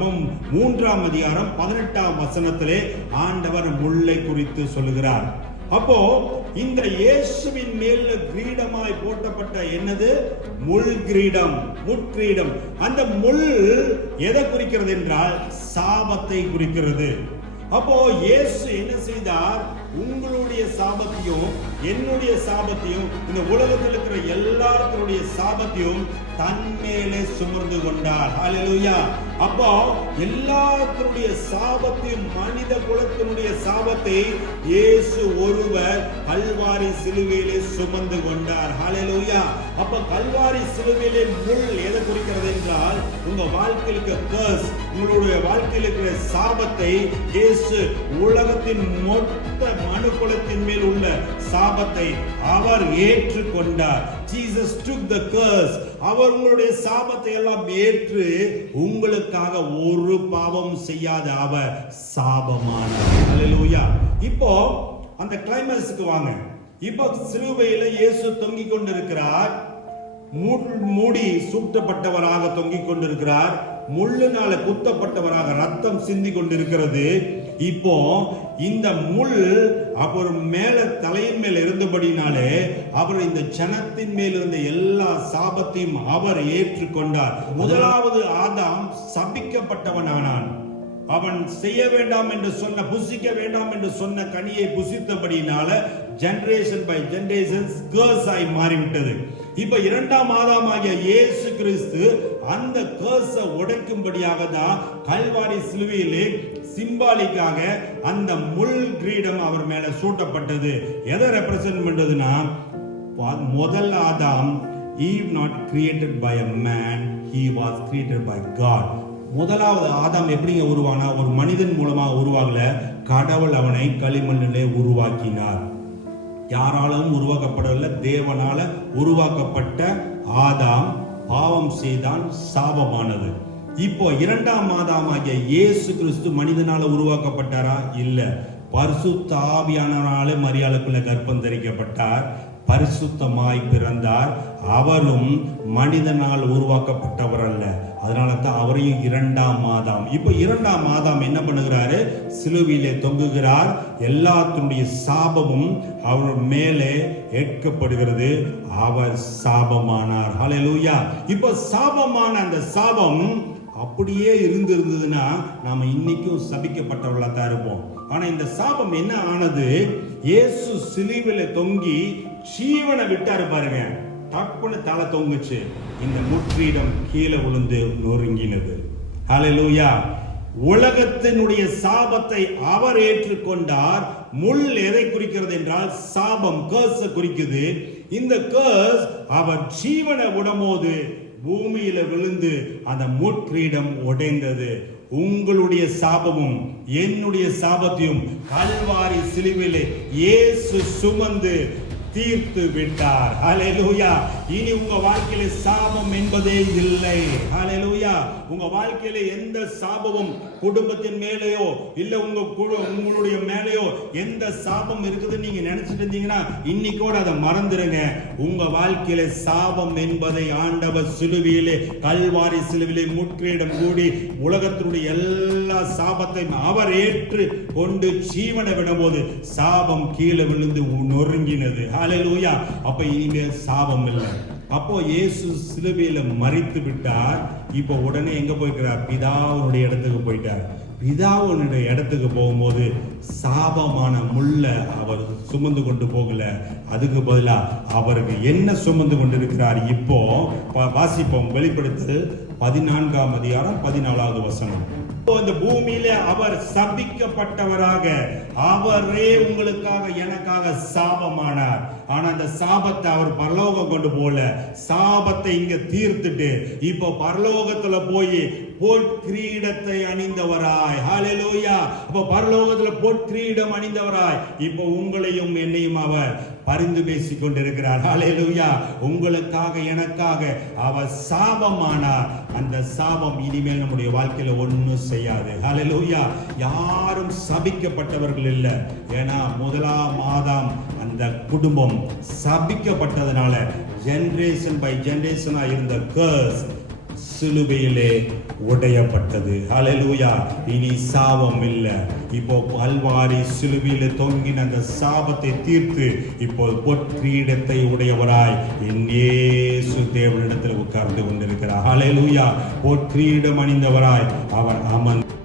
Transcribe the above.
வேதாகமம் 3ஆம் அதிகாரம் 18ஆம் வசனத்திலே ஆண்டவர் முள்ளை குறித்து சொல்லுகிறார். அப்போ இந்த இயேசுவின் மேல் கிரீடமாய் போட்டப்பட்ட என்னது? முள் கிரீடம், முட்கிரீடம். அந்த முள் எதை குறிக்கிறது என்றால் சாபத்தை குறிக்கிறது. அப்போ இயேசு என்ன செய்தார்? உங்களுடைய சாபத்தையும் என்னுடைய சாபத்தையும் இந்த உலகத்தில் இருக்கிற எல்லாருடைய சாபத்தையும் தன்மேலே சுமந்து கொண்டார். ஹல்லேலூயா. அப்போ எல்லாருடைய சாபத்தையும், மனித குலத்தினுடைய சாபத்தை இயேசு ஒருவர் கல்வாரி சிலுவையிலே சுமந்து கொண்டார். ஹல்லேலூயா. அப்ப கல்வாரி சிலுவையிலே முள் எதை குறிக்கிறது என்றால் உங்க வாழ்க்கையில் இருக்கிற கர்ஸ், உங்களுடைய வாழ்க்கையில் இருக்கிற சாபத்தை இயேசு உலகத்தின் மொத்த மனுக்குலத்தின் மேல் உள்ள சாபத்தை அவர் ஏற்றுக்கொண்டார். Jesus took the curse. அவர் உங்களுடைய சாபத்தை எல்லாம் ஏற்று உங்களுக்காக ஒரு பாவம் செய்யாத அவர் சாபமானார். ஹல்லேலூயா. இப்போ அந்த கிளைமாக்ஸ்க்கு வாங்க. இப்போ சிலுவையில இயேசு தொங்கிக் கொண்டிருக்கிறார். மூடி சூட்டப்பட்டவராக தொங்கிக் கொண்டிருக்கிறார். முள்ளினால குத்தப்பட்டவராக ரத்தம் சிந்தி கொண்டிருக்கிறது. இப்போ இந்த முள் அவர் மேல தலையின் மேல் இருந்தபடினாலே அவர் இந்த ஜனத்தின் மேல் இருந்த எல்லா சாபத்தையும் அவர் ஏற்றுக்கொண்டார். முதலாவது ஆதாம் சபிக்கப்பட்டவன் ஆனான். அவன் செய்ய வேண்டாம் என்று சொன்ன, புசிக்க வேண்டாம் என்று சொன்ன கனியை புசித்தபடினால ஜெனரேஷன் பை ஜெனரேஷன் கர்ஸ் ஆகி மாறிவிட்டது. இப்ப இரண்டாம் ஆதாமாகிய இயேசு கிறிஸ்து அந்த கர்ஸை உடைக்கும்படியாக தான் கல்வாரி சிலுவையிலே சிம்பாலிக்காக அந்த முள் கிரீடம் அவர் மேல சூட்டப்பட்டது. எதை ரெப்ரசன்ட் பண்றதுன்னா, முதல் ஆதாம் Eve not created by a man, he was created by God. முதலாவது ஆதாம் எப்படிங்க உருவானா? ஒரு மனிதன் மூலமா உருவாகல, கடவுள் அவனை களிமண்ணிலே உருவாக்கினார். யாராலும் உருவாக்கப்படவில்லை, தேவனால உருவாக்கப்பட்ட ஆதாம் பாவம் செய்தான், சாபமானது. இப்போ இரண்டாம் ஆதாமாகிய இயேசு கிறிஸ்து மனிதனால உருவாக்கப்பட்டாரா? இல்ல, பரிசுத்த ஆவியானவராலே மரியாளுக்குள்ள கர்ப்பம் தரிக்கப்பட்டார், பரிசுத்தமாய் பிறந்தார். அவரும் மனிதனால் உருவாக்கப்பட்டவர் அல்ல. அதனால தான் அவரையும் இரண்டாம் ஆதாம். இப்போ இரண்டாம் ஆதாம் என்ன பண்ணுகிறாரு? சிலுவையிலே தொங்குகிறார். எல்லாத்துடைய சாபமும் அவர் மேலே ஏற்கப்படுகிறது. அவர் சாபமானார். ஹல்லேலூயா. இப்போ சாபமான அந்த சாபம் அப்படியே இருந்ததுன்னா நாம இன்னைக்கும் சபிக்கப்பட்டவர்களா தான் இருப்போம். ஆனா இந்த சாபம் என்ன ஆனது? இயேசு சிலுவையில தொங்கி ஜீவனை விட்டாரு பாருங்க, தப்புன்னு தலை தொங்குச்சு, இந்த முட்கிரீடம் கீழே விழுந்து நொறுங்கினது. ஹல்லேலூயா. உலகத்தினுடைய சாபத்தை அவர் ஏற்றுக்கொண்டார். முள் எதை குறிக்கிறது என்றால் சாபம், கர்ஸ் குறிக்குது. இந்த கர்ஸ் அவர் ஜீவனை விடும்போது பூமியில விழுந்து அந்த முட்கிரீடம் உடைந்தது. உங்களுடைய சாபமும் என்னுடைய சாபத்தையும் கல்வாரி சிலுவையிலே இயேசு சுமந்து தீர்த்து விட்டார். ஹல்லேலூயா. இனி உங்க வாழ்க்கையில சாபம் என்பதே இல்லை. ஹல்லேலூயா. உங்க வாழ்க்கையில எந்த சாபமும் குடும்பத்தின் மேலேயோ இல்ல உங்களுடைய மேலேயோ எந்த சாபம் இருக்குது நீங்க நினைச்சிட்டு இருந்தீங்கன்னா இன்னைக்கோட அதை மறந்துருங்க. உங்க வாழ்க்கையில சாபம் என்பதை ஆண்டவர் சிலுவையிலே, கல்வாரி சிலுவையிலே முட்கிரீடம் கூடி உலகத்தினுடைய எல்லா சாபத்தையும் அவர் ஏற்று கொண்டு ஜீவனை விடும்போது சாபம் கீழே விழுந்து நொறுங்கினது. ஹல்லேலூயா. அப்ப இனிமேல் சாபம் இல்லை. அப்போ இயேசு சிலுவையில மரித்து விட்டார். இப்போ உடனே எங்க போய்க்கிறார்? பிதாவுடைய இடத்துக்கு போயிட்டார். பிதாவுடைய இடத்துக்கு போகும்போது சாபமான முள்ள அவர் சுமந்து கொண்டு போகல, அதுக்கு பதிலா அவருக்கு என்ன சுமந்து கொண்டிருக்கிறார்? இப்போ வாசிப்போம். வெளிப்படுத்தல் 14ஆம் அதிகாரம் 14வது வசனம். இந்த பூமியில அவர் சபிக்கப்பட்டவராக, அவரே உங்களுக்காக எனக்காக சாபமானார். ஆனா அந்த சாபத்தை அவர் பரலோகம் கொண்டு போல, சாபத்தை இங்க தீர்த்துட்டு இப்போ பரலோகத்துல போய் பொற்கிரீடத்தை அணிந்தவராய். ஹல்லேலூயா. அப்ப பரலோகத்துல பொற்கிரீடம் அணிந்தவராய் இப்போ உங்களையும் என்னையும் அவர் பரிந்து பேசிக் கொண்டிருக்கிறார். ஹல்லேலூயா. உங்களுக்காக எனக்காக அவர் சாபமானார். அந்த சாபம் இனிமேல் நம்முடைய வாழ்க்கையில ஒன்னும் செய்யாது. ஹல்லேலூயா. யாரும் சபிக்கப்பட்டவர்கள் இல்லை. ஏன்னா முதலாம் ஆதாம் அந்த குடும்பம் சபிக்கப்பட்டதனால ஜெனரேஷன் பை ஜெனரேஷனா இருந்த கர்ஸ், சிலுவையிலே உடையப்பட்டது. ஹல்லேலூயா. இனி சாபம் இல்லை. இப்போ கல்வாரி சிலுவையிலே தொங்கின அந்த சாபத்தை தீர்த்து இப்போ பொற்கிரீடத்தை உடையவராய் இயேசு தேவனிடத்தில் உட்கார்ந்து கொண்டிருக்கிறார். ஹல்லேலூயா. பொற்கிரீடம் அணிந்தவராய் அவர் அமர்ந்து